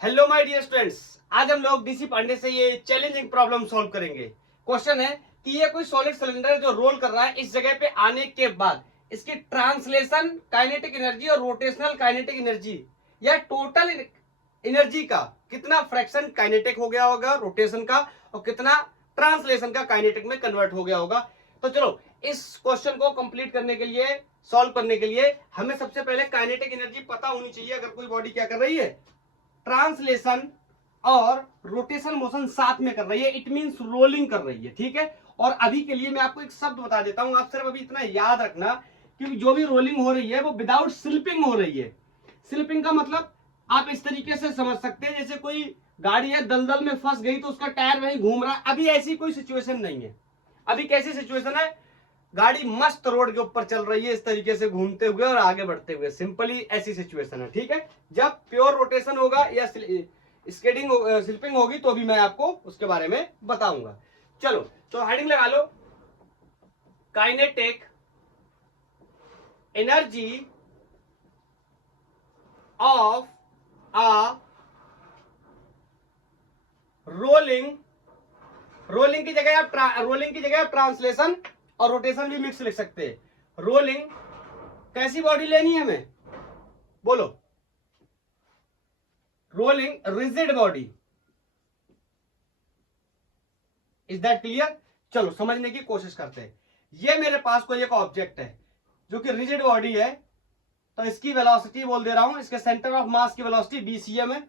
Hello my dear students, आज हम लोग डीसी पांडे से ये चैलेंजिंग प्रॉब्लम सॉल्व करेंगे। क्वेश्चन है कि ये कोई सॉलिड सिलेंडर जो रोल कर रहा है, इस जगह पे आने के बाद इसकी ट्रांसलेशन काइनेटिक एनर्जी और रोटेशनल काइनेटिक एनर्जी या टोटल एनर्जी का कितना फ्रैक्शन काइनेटिक हो गया होगा रोटेशन का, और कितना ट्रांसलेशन का काइनेटिक में कन्वर्ट हो गया होगा। तो चलो इस क्वेश्चन को कंप्लीट करने के लिए, सॉल्व करने के लिए हमें सबसे पहले काइनेटिक एनर्जी पता होनी चाहिए। अगर कोई बॉडी क्या कर रही है, ट्रांसलेशन और रोटेशन मोशन साथ में कर रही है, इट मींस रोलिंग कर रही है। ठीक है, और अभी के लिए मैं आपको एक शब्द बता देता हूं, आप सिर्फ अभी इतना याद रखना कि जो भी रोलिंग हो रही है वो विदाउट स्लिपिंग हो रही है। स्लिपिंग का मतलब आप इस तरीके से समझ सकते हैं, जैसे कोई गाड़ी है दलदल में फंस गई तो उसका टायर वहीं घूम रहा है। अभी ऐसी कोई सिचुएशन नहीं है। अभी कैसी सिचुएशन है, गाड़ी मस्त रोड के ऊपर चल रही है इस तरीके से घूमते हुए और आगे बढ़ते हुए, सिंपली ऐसी सिचुएशन है। ठीक है, जब प्योर रोटेशन होगा या स्केटिंग स्लिपिंग होगी तो भी मैं आपको उसके बारे में बताऊंगा। चलो तो हेडिंग लगा लो, kinetic energy of a rolling, rolling की जगह आप ट्रांसलेशन और रोटेशन भी मिक्स लिख सकते हैं। रोलिंग कैसी बॉडी लेनी है हमें, बोलो, rolling rigid body. Is that clear? चलो समझने की कोशिश करते हैं। ये मेरे पास कोई एक ऑब्जेक्ट है जो कि रिजिड बॉडी है, तो इसकी वेलोसिटी बोल दे रहा हूं, इसके सेंटर ऑफ मास की वेलोसिटी बीसीएम है,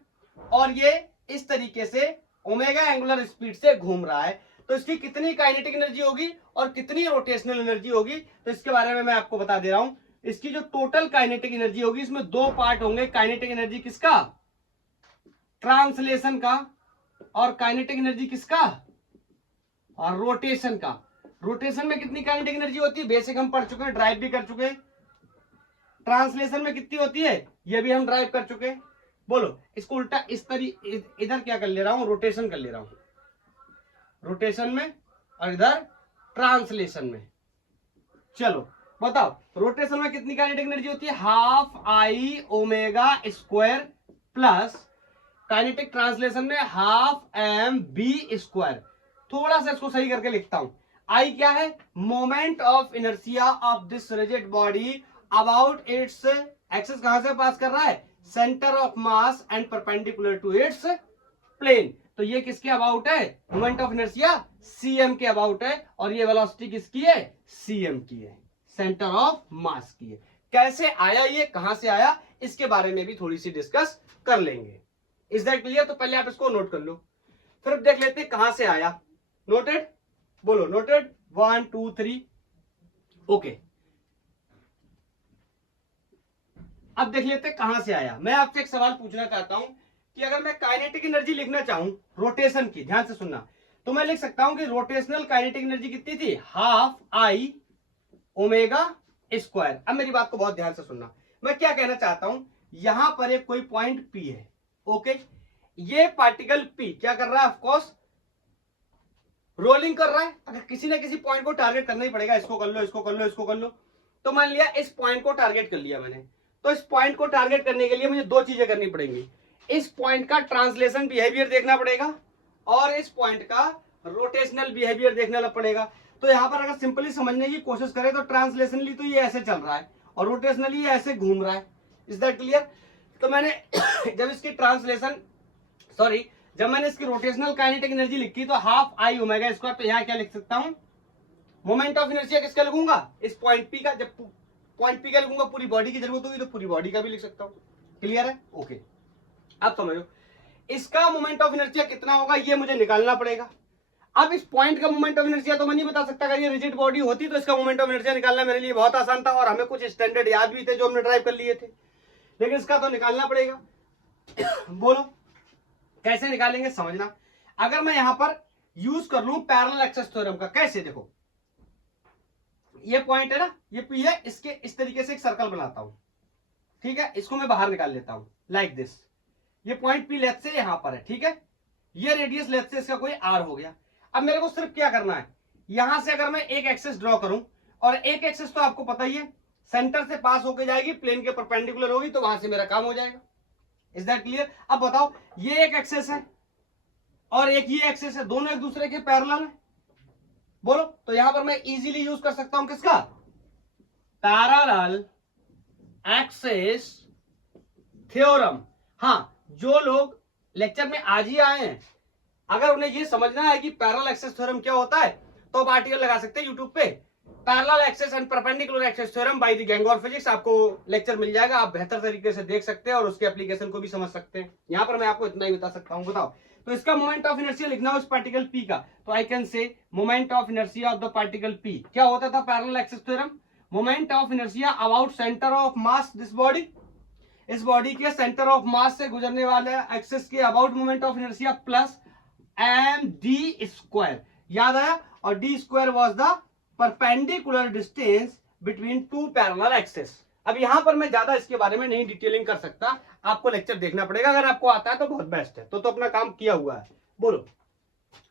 और ये इस तरीके से ओमेगा एंगुलर स्पीड से घूम रहा है। तो इसकी कितनी काइनेटिक एनर्जी होगी और कितनी रोटेशनल एनर्जी होगी, तो इसके बारे में मैं आपको बता दे रहा हूं। इसकी जो टोटल काइनेटिक एनर्जी होगी, इसमें दो पार्ट होंगे। काइनेटिक एनर्जी किसका, ट्रांसलेशन का, और काइनेटिक एनर्जी किसका, और रोटेशन का। रोटेशन में कितनी काइनेटिक एनर्जी होती है, बेसिक हम पढ़ चुके हैं, ड्राइव भी कर चुके हैं। ट्रांसलेशन में कितनी होती है, ये भी हम ड्राइव कर चुके हैं। बोलो, इसको उल्टा इस तरीके, इधर क्या कर ले रहा हूं, रोटेशन कर ले रहा हूं, रोटेशन में, और इधर ट्रांसलेशन में। चलो बताओ, रोटेशन में कितनी काइनेटिक एनर्जी होती है, half I omega square plus kinetic translation में हाफ एम बी स्क्वायर। थोड़ा सा इसको सही करके लिखता हूं। आई क्या है, moment of inertia of this rigid body about its axis, कहां से पास कर रहा है, centre of mass and perpendicular to its plane. तो ये किसके अबाउट है, मोमेंट ऑफ इनर्शिया सीएम के अबाउट है, और ये वेलोसिटी किसकी है, सीएम की है, सेंटर ऑफ मास की है। कैसे आया ये, कहां से आया, इसके बारे में भी थोड़ी सी डिस्कस कर लेंगे। Is that clear? तो पहले आप इसको नोट कर लो, फिर देख लेते हैं कहां से आया। नोटेड? बोलो नोटेड, 1 2 3। ओके, अब देख लेते हैं कहां से आया। मैं आपसे एक सवाल पूछना चाहता हूं कि अगर मैं काइनेटिक एनर्जी लिखना चाहूं रोटेशन की, ध्यान से सुनना, तो मैं लिख सकता हूं कि रोटेशनल काइनेटिक एनर्जी कितनी थी, हाफ आई ओमेगा स्क्वायर। अब मेरी बात को बहुत ध्यान से सुनना, मैं क्या कहना चाहता हूं, यहां पर एक कोई पॉइंट पी है। ओके, ये पार्टिकल पी क्या कर रहा है, ऑफकोर्स रोलिंग कर रहा है। अगर किसी ना किसी पॉइंट को टारगेट करना ही पड़ेगा, इसको कर लो, इसको कर लो, इसको कर लो। तो मान लिया इस पॉइंट को टारगेट कर लिया मैंने, तो इस पॉइंट को टारगेट करने के लिए मुझे दो चीजें करनी पड़ेंगी। इस पॉइंट का ट्रांसलेशन बिहेवियर देखना पड़ेगा, और इस पॉइंट का रोटेशनल बिहेवियर देखना पड़ेगा। तो यहां पर अगर सिंपली समझने की कोशिश करें तो ट्रांसलेशनली तो ये ऐसे चल रहा है और रोटेशनली ये ऐसे घूम रहा है। Is that clear? तो मैंने जब इसकी ट्रांसलेशन, सॉरी, जब मैंने इसकी रोटेशनल काइनेटिक एनर्जी लिखी तो हाफ आई ओमेगा स्क्वायर, तो यहां क्या लिख सकता हूं, मोमेंट ऑफ इनर्शिया किसका लिखूंगा, इस पॉइंट पी का। जब पॉइंट पी का लिखूंगा, पूरी बॉडी की जरूरत होगी तो पूरी बॉडी का भी लिख सकता हूं। क्लियर है? ओके, अब समझो, इसका मोमेंट ऑफ इनर्शिया कितना होगा ये मुझे निकालना पड़ेगा। अब इस पॉइंट का मोमेंट ऑफ इनर्शिया तो मैं नहीं बता सकता, अगर ये रिजिड बॉडी होती तो इसका मोमेंट ऑफ इनर्शिया निकालना मेरे लिए बहुत आसान था, और हमें कुछ स्टैंडर्ड याद भी थे जो हमने ड्राइव कर लिए थे, लेकिन इसका तो निकालना पड़ेगा। बोलो कैसे निकालेंगे, समझना। अगर मैं यहां पर यूज कर लूं पैरेलल एक्सेस थ्योरम का, कैसे, देखो ये पॉइंट है ना, ये पी है, इसके इस तरीके से एक सर्कल बनाता हूं। ठीक है, इसको मैं बाहर निकाल लेता हूं लाइक दिस। ये पॉइंट पी लेफ्ट से यहां पर है, ठीक है, ये रेडियस लेफ्ट से इसका कोई आर हो गया। अब मेरे को सिर्फ क्या करना है, यहां से अगर मैं एक एक्सेस ड्रॉ करूं, और एक एक्सेस तो आपको पता ही है सेंटर से पास होकर जाएगी, प्लेन के परपेंडिकुलर होगी, तो वहां से मेरा काम हो जाएगा। Is that clear? अब बताओ, ये एक एक्सेस है और एक ये एक्सेस है, दोनों एक दूसरे के पैरेलल है। बोलो, तो यहां पर मैं इजीली यूज कर सकता हूं किसका? Parallel axes theorem. हाँ, जो लोग लेक्चर में आज ही आए हैं, अगर उन्हें ये समझना है कि पैरेलल एक्सेस थ्योरम क्या होता है, तो आप आर्टिकल लगा सकते हैं यूट्यूब पे, parallel axes and perpendicular axes theorem by the gang और फिजिक्स। आपको लेक्चर मिल जाएगा, आप बेहतर तरीके से देख सकते हैं और उसके एप्लीकेशन को भी समझ सकते हैं। यहां पर मैं आपको इतना ही बता सकता हूं। बताओ, तो इसका मोमेंट ऑफ इनर्शिया लिखना हो इस पार्टिकल पी का, तो I can say moment of inertia of the particle P क्या होता था? Parallel axes theorem, moment of inertia about centre of mass this body, इस बॉडी के सेंटर ऑफ मास से गुजरने वाले एक्सेस के about moment of inertia plus M D square. याद आया? और D square was the perpendicular distance between two parallel axes. अब यहां पर मैं ज्यादा इसके बारे में नहीं डिटेलिंग कर सकता, आपको लेक्चर देखना पड़ेगा। अगर आपको आता है तो बहुत बेस्ट है, तो अपना काम किया हुआ है। बोलो,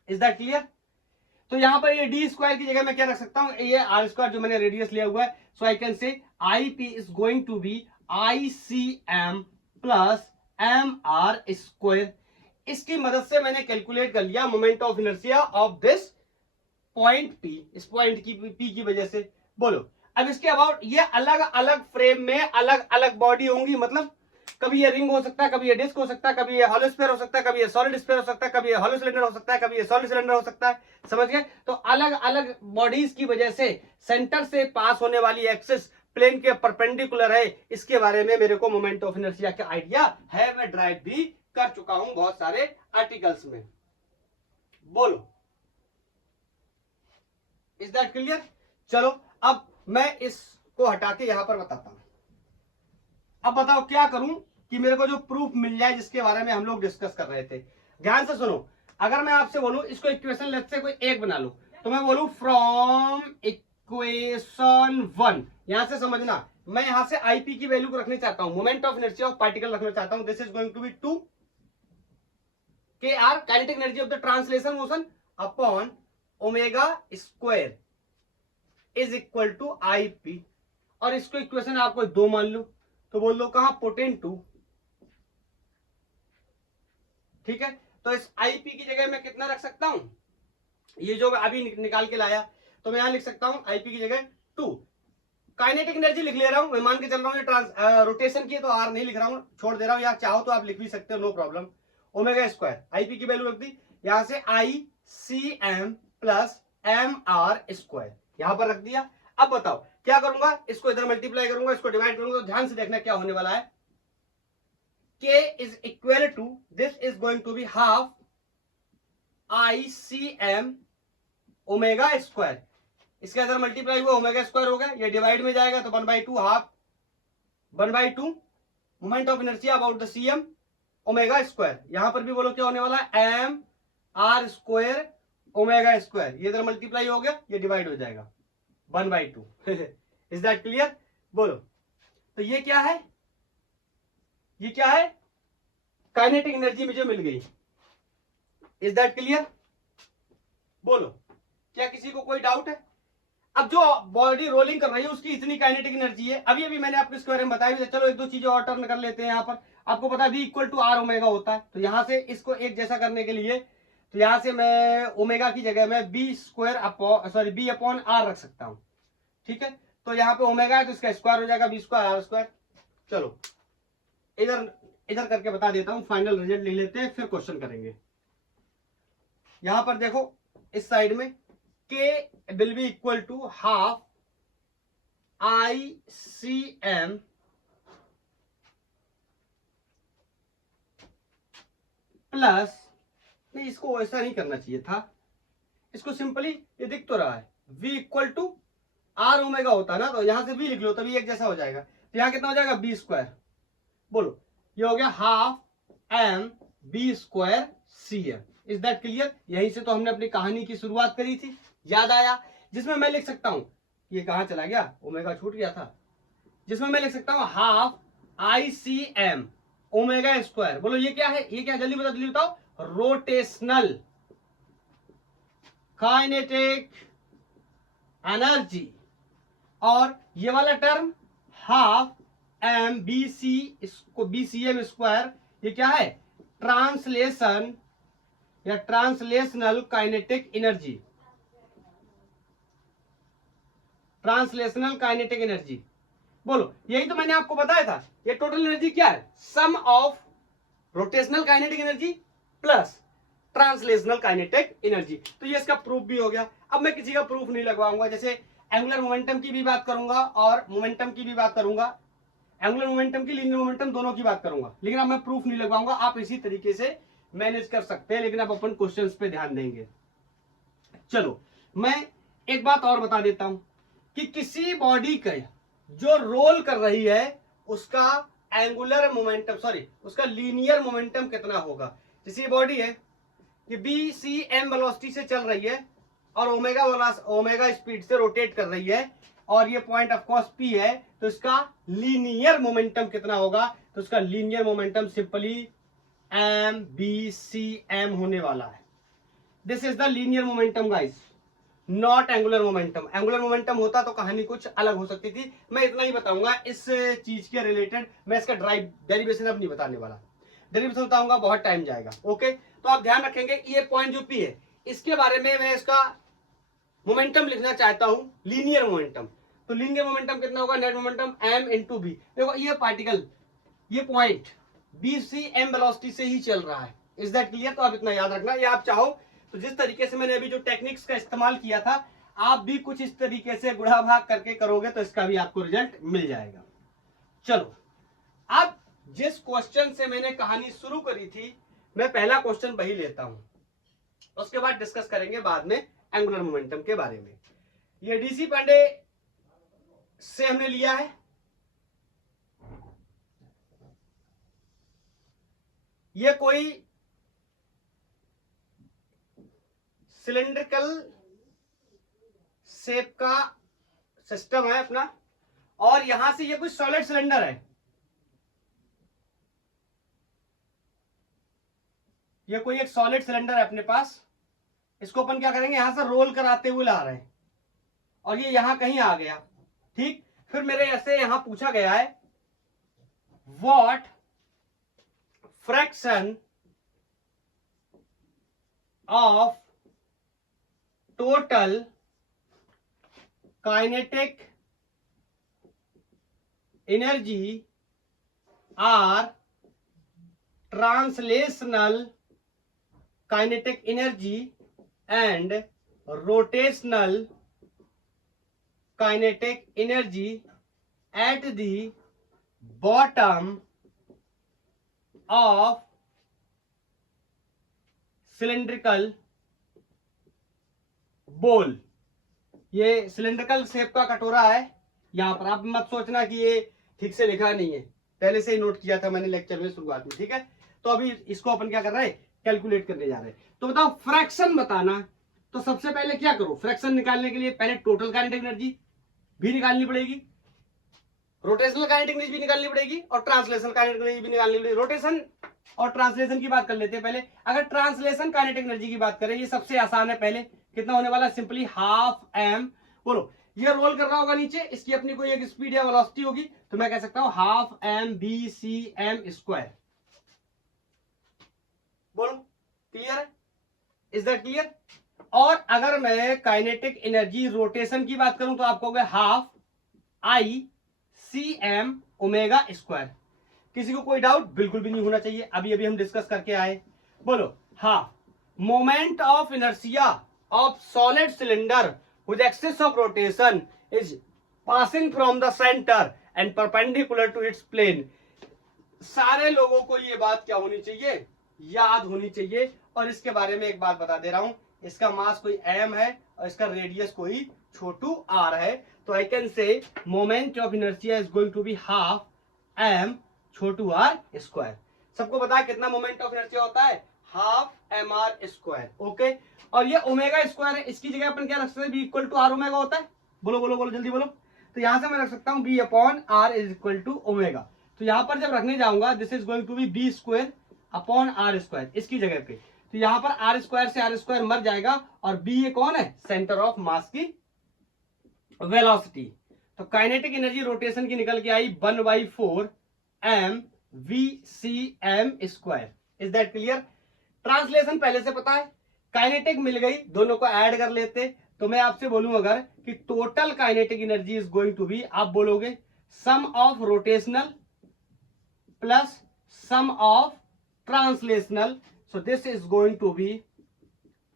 इज दैट क्लियर? तो यहां पर ये डी स्क्वायर की जगह मैं क्या रख सकता हूं? ये आर स्क्वायर जो मैंने रेडियस लिया हुआ है, so I can say I P is going to be I C M plus M are square. इसकी मदद से मैंने कैलकुलेट कर लिया moment of inertia of this point P, इस पॉइंट की पी की वजह से। बोलो, अब इसके अबाउट ये अलग अलग फ्रेम में अलग अलग बॉडी होंगी, मतलब कभी ये रिंग हो सकता है, कभी ये डिस्क हो सकता है, कभी ये हॉलो स्फीयर हो सकता है, कभी ये सॉलिड स्फीयर हो सकता है, कभी ये हॉलो सिलेंडर हो सकता है, कभी ये सॉलिड सिलेंडर हो सकता है। समझ गए? तो अलग अलग बॉडीज की वजह से सेंटर से पास होने वाली एक्सिस प्लेन के परपेंडिकुलर है, इसके बारे में मेरे को मोमेंट ऑफ इनर्शिया का आइडिया है। मैं ड्राइव भी कर चुका हूं बहुत सारे आर्टिकल्स में। बोलो, इज दैट क्लियर? चलो, अब मैं इसको हटा के यहां पर बताता हूं। अब बताओ क्या करूं कि मेरे को जो प्रूफ मिल जाए जिसके बारे में हम लोग डिस्कस कर रहे थे। ध्यान से सुनो, अगर मैं आपसे बोलूं इसको इक्वेशन लेट से कोई एक बना लो, तो मैं बोलूं फ्रॉम इक्वेशन 1, यहां से समझना, मैं यहां से आईपी की वैल्यू को रखना चाहता हूं, moment of inertia of particle रखना चाहता हूं। This is going to be 2 kr kinetic energy of the translation motion upon omega square is equal to I P. और इसको इक्वेशन आपको 2 मान लो, तो बोल दो कहां? पोटेन 2। ठीक है, तो इस आईपी की जगह मैं कितना रख सकता हूं? ये जो अभी निकाल के लाया, तो मैं यहां लिख सकता हूं आईपी की जगह 2। काइनेटिक एनर्जी लिख ले रहा हूं, मैं मान के चल रहा हूं रोटेशन की, तो आर नहीं लिख रहा हूं, छोड़ दे रहा हूं, या चाहो तो आप लिख भी सकते हो, no problem. Omega square, IP की वैल्यू रख दी, यहां से I C M plus M are square यहां पर रख दिया। अब बताओ क्या करूंगा? इसको इधर मल्टीप्लाई करूंगा, इसको डिवाइड करूंगा, तो ध्यान से देखना क्या होने वाला है। K is equal to, this is going to be half ICM omega square. इसके अंदर मल्टीप्लाई हुआ ओमेगा स्क्वायर हो गया, ये डिवाइड में जाएगा तो 1/2 half 1/2 moment of inertia about the CM omega square. यहां पर भी बोलो क्या होने वाला है? M are square omega square. ये इधर मल्टीप्लाई हो गया, ये डिवाइड हो जाएगा 1/2। Is that clear? बोलो, तो ये क्या है? ये क्या है? काइनेटिक एनर्जी मुझे मिल गई। Is that clear? बोलो, क्या किसी को कोई डाउट है? अब जो बॉडी रोलिंग कर रही है उसकी इतनी काइनेटिक एनर्जी है, अभी अभी मैंने आपको इसके बारे में बताया भी था। चलो एक दो चीजें और टर्न कर लेते हैं। यहाँ पर आपको पता है V equal to are omega होता है, तो यहां से इसको एक जैसा करने के लिए, तो यहां से मैं ओमेगा की जगह में B square upon sorry B upon R रख सकता हूं। ठीक है, तो यहाँ पे ओमेगा है तो इसका स्क्वायर हो जाएगा बी स्क्वायर आर स्क्वायर। चलो इधर इधर करके बता देता हूं, फाइनल रिजल्ट ले लेते हैं फिर क्वेश्चन करेंगे। यहां पर देखो इस साइड में K will be equal to half ICM plus, नहीं इसको ऐसा नहीं करना चाहिए था, इसको सिंपली ये दिख तो रहा है V equal to are omega होता है ना, तो यहां से V लिख लो तभी एक जैसा हो जाएगा। तो यहां कितना हो जाएगा? B square. बोलो, ये हो गया half M B square C M. Is that clear? यहीं से तो हमने अपनी कहानी की शुरुआत करी थी, याद आया? जिसमें मैं लिख सकता हूं, ये कहां चला गया? ओमेगा छूट गया था। जिसमें मैं लिख सकता हूं हाफ ICM ओमेगा स्क्वायर। बोलो ये क्या है? ये क्या? जल्दी बताओ। Rotational kinetic energy. और ये वाला term half M B C इसको BCM स्क्वायर, ये क्या है, ट्रांसलेशन या translational kinetic energy, translational kinetic energy. बोलो, यही तो मैंने आपको बताया था। ये टोटल एनर्जी क्या है, sum of rotational kinetic energy plus translational kinetic energy. तो ये इसका प्रूफ भी हो गया। अब मैं किसी का प्रूफ नहीं लगवाऊंगा, जैसे एंगुलर मोमेंटम की भी बात करूंगा और मोमेंटम की भी बात करूंगा, एंगुलर मोमेंटम की, लीनियर मोमेंटम दोनों की बात करूंगा, लेकिन अब मैं प्रूफ नहीं लगवाऊंगा। आप इसी तरीके से मैनेज कर सकते हैं, लेकिन अब अपन क्वेश्चंस पे ध्यान देंगे। चलो, मैं एक बात और बता देता हूं कि किसी बॉडी का जो रोल कर रही है उसका एंगुलर मोमेंटम, सॉरी, उसका लीनियर मोमेंटम कितना होगा। जैसे बॉडी है कि बी सी एम वेलोसिटी से चल रही है और ओमेगा स्पीड से रोटेट कर रही है और ये पॉइंट ऑफ कोर्स पी है, तो इसका लीनियर मोमेंटम कितना होगा, तो इसका linear momentum simply M B C M होने वाला है। This is the linear momentum guys, not angular momentum. Angular momentum होता तो कहानी कुछ अलग हो सकती थी। मैं इतना ही बताऊंगा इस चीज के रिलेटेड, मैं इसका डेरिवेशन अब नहीं बताने वाला, डेरिवेशन बताऊंगा बहुत टाइम जाएगा। ओके, तो आप ध्यान रखेंगे ये पॉइंट जो पी है इसके बारे में मैं इसका मोमेंटम लिखना चाहता हूं, लीनियर मोमेंटम। तो लीनियर मोमेंटम कितना होगा, net momentum M into B. देखो ये पार्टिकल, ये point B C M velocity से ही चल रहा है। Is that clear? तो आप इतना याद रखना। ये आप चाहो तो जिस तरीके से मैंने अभी जो टेक्निक्स का इस्तेमाल किया था, आप भी कुछ इस तरीके से गुणा भाग करके करोगे तो इसका भी आपको रिजल्ट मिल जाएगा। चलो, अब जिस क्वेश्चन से मैंने कहानी शुरू करी थी, मैं पहला क्वेश्चन वही लेता हूं, उसके बाद डिस्कस करेंगे बाद में एंगुलर मोमेंटम के बारे में। ये डीसी पांडे से हमने लिया है। ये कोई सिलेंड्रिकल शेप का सिस्टम है अपना, और यहां से ये कोई सॉलिड सिलेंडर है। ये कोई एक सॉलिड सिलेंडर है अपने पास। इसको अपन क्या करेंगे, यहां से रोल कराते हुए ला रहे हैं और ये यहां कहीं आ गया। ठीक, फिर मेरे ऐसे यहां पूछा गया है what fraction of total kinetic energy are translational kinetic energy and rotational kinetic energy at the bottom of cylindrical बोल। ये सिलेंड्रिकल शेप का कटोरा है यहां पर। आप मत सोचना कि ये ठीक से लिखा नहीं है, पहले से ही नोट किया था मैंने लेक्चर में शुरुआत में। ठीक है, तो अभी इसको अपन क्या कर रहे हैं, कैलकुलेट करने जा रहे हैं। तो बताओ फ्रैक्शन बताना, तो सबसे पहले क्या करो, फ्रैक्शन निकालने के लिए पहले टोटल काइनेटिक एनर्जी भी निकालनी पड़ेगी, रोटेशनल काइनेटिक एनर्जी भी निकालनी पड़ेगी और ट्रांसलेशनल काइनेटिक एनर्जी भी निकालनी पड़ेगी। रोटेशन और ट्रांसलेशन की बात कर लेते हैं पहले। अगर ट्रांसलेशन काइनेटिक एनर्जी की बात करें, ये सबसे आसान है। पहले कितना होने वाला है, सिंपली हाफ एम। बोलो, ये रोल कर रहा होगा नीचे, इसकी अपनी कोई एक स्पीड या वेलोसिटी होगी, तो मैं कह सकता हूं half M B C M square. बोलो, क्लियर है? Is that clear? और अगर मैं काइनेटिक एनर्जी रोटेशन की बात करूं तो आपको हो गया half I C M omega square. किसी को कोई डाउट बिल्कुल भी नहीं होना चाहिए, अभी अभी हम डिस्कस करके आए। बोलो, half moment of inertia of solid cylinder with axis of rotation is passing from the centre and perpendicular to its plane. सारे लोगों को ये बात क्या होनी चाहिए, याद होनी चाहिए। और इसके बारे में एक बात बता दे रहा हूं, इसका मास कोई एम है और इसका रेडियस कोई छोटू आर है। तो I can say moment of inertia is going to be half M छोटू आर स्क्वायर। सबको पता है कितना मोमेंट ऑफ इनर्शिया होता है, half M R square. Okay, और ये ओमेगा स्क्वायर है, इसकी जगह अपन क्या रख सकते हैं, B equal to are omega होता है। बोलो बोलो बोलो, जल्दी बोलो। तो यहां से मैं रख सकता हूं B upon R is equal to omega. तो यहां पर जब रखने जाऊंगा, this is going to be B square upon are square इसकी जगह पे। तो यहां पर आर स्क्वायर से आर स्क्वायर मर जाएगा और बी ये कौन है, सेंटर ऑफ मास की वेलोसिटी। तो काइनेटिक एनर्जी रोटेशन की निकल के I 1/4 M VCm²। Is that clear? Translation पहले से पता है, काइनेटिक मिल गई, दोनों को ऐड कर लेते। तो मैं आपसे बोलूं अगर कि total kinetic energy is going to be, आप बोलोगे sum of rotational plus sum of translational. So this is going to be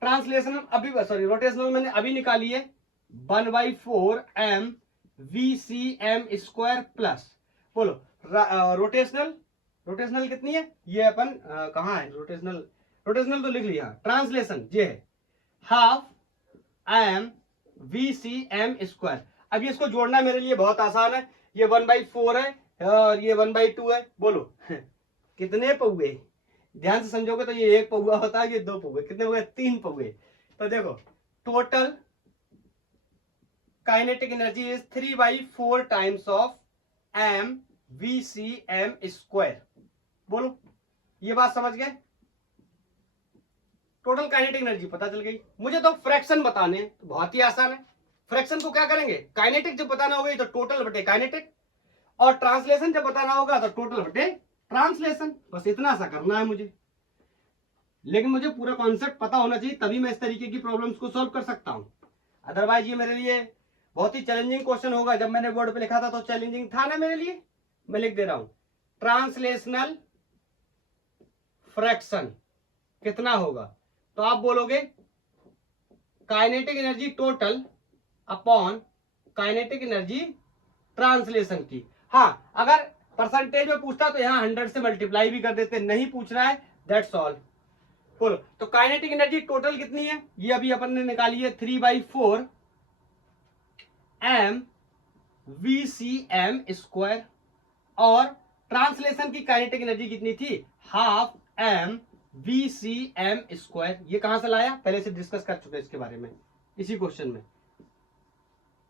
translational, अभी सॉरी रोटेशनल मैंने अभी निकाली है 1/4 MVCm² प्लस, बोलो रोटेशनल, रोटेशनल कितनी है ये अपन कहाँ है रोटेशनल, रोटेशनल तो लिख लिया, ट्रांसलेशन ये है 1/2 MVCm²। अब ये इसको जोड़ना मेरे लिए बहुत आसान है, ये 1/4 है और ये 1/2 है, बोलो कितने पौए, ध्यान से समझोगे तो ये 1 पौआ होता है, ये 2 पौए, कितने हो गए 3 पौए। तो देखो total kinetic energy is 3/4 times of MVCm²। बोलो ये बात समझ गए? टोटल काइनेटिक एनर्जी पता चल गई। मुझे तो फ्रैक्शन बताने तो बहुत ही आसान है। फ्रैक्शन को क्या करेंगे, काइनेटिक जब बताना होगा तो टोटल बटे काइनेटिक, और ट्रांसलेशन जब बताना होगा तो टोटल बटे ट्रांसलेशन। बस इतना सा करना है मुझे, लेकिन मुझे पूरा कॉन्सेप्ट पता होना चाहिए, तभी मैं इस तरीके की प्रॉब्लम्स को सॉल्व कर सकता हूं। अदरवाइज ये मेरे लिए बहुत ही चैलेंजिंग क्वेश्चन होगा। जब मैंने बोर्ड पे लिखा था तो चैलेंजिंग था ना मेरे लिए। मैं लिख दे रहा हूं ट्रांसलेशनल फ्रैक्शन कितना होगा, तो आप बोलोगे kinetic energy total upon kinetic energy translation की। हाँ, अगर परसेंटेज में पूछता तो यहां 100 से मल्टीप्लाई भी कर देते, नहीं पूछ रहा है, दैट्स ऑल। बोलो तो काइनेटिक एनर्जी टोटल कितनी है, ये अभी अपन ने निकाली है 3/4 MVCm², और ट्रांसलेशन की काइनेटिक एनर्जी कितनी थी 1/2 MVCm²। ये कहां से लाया, पहले से डिस्कस कर चुके इसके बारे में इसी क्वेश्चन में।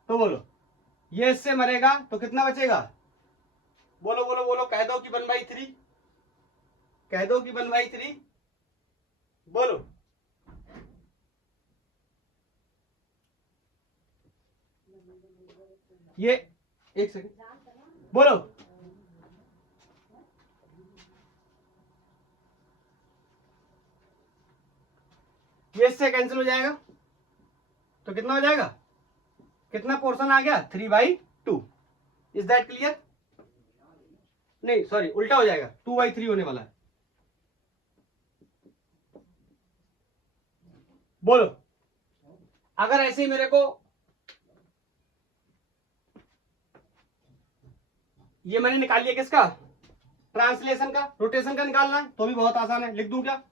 तो बोलो ये इससे मरेगा तो कितना बचेगा, बोलो बोलो बोलो, कह दो कि 1/3, कह दो कि 1/3, बोलो ये एक सेकंड, बोलो ये इससे कैंसिल हो जाएगा तो कितना हो जाएगा, कितना पोर्शन आ गया 3/2। Is that clear? नहीं सॉरी उल्टा हो जाएगा, 2/3 होने वाला है। बोलो अगर ऐसे ही मेरे को ये मैंने निकाल लिया किसका, ट्रांसलेशन का, रोटेशन का निकालना है तो भी बहुत आसान है, लिख दूं क्या,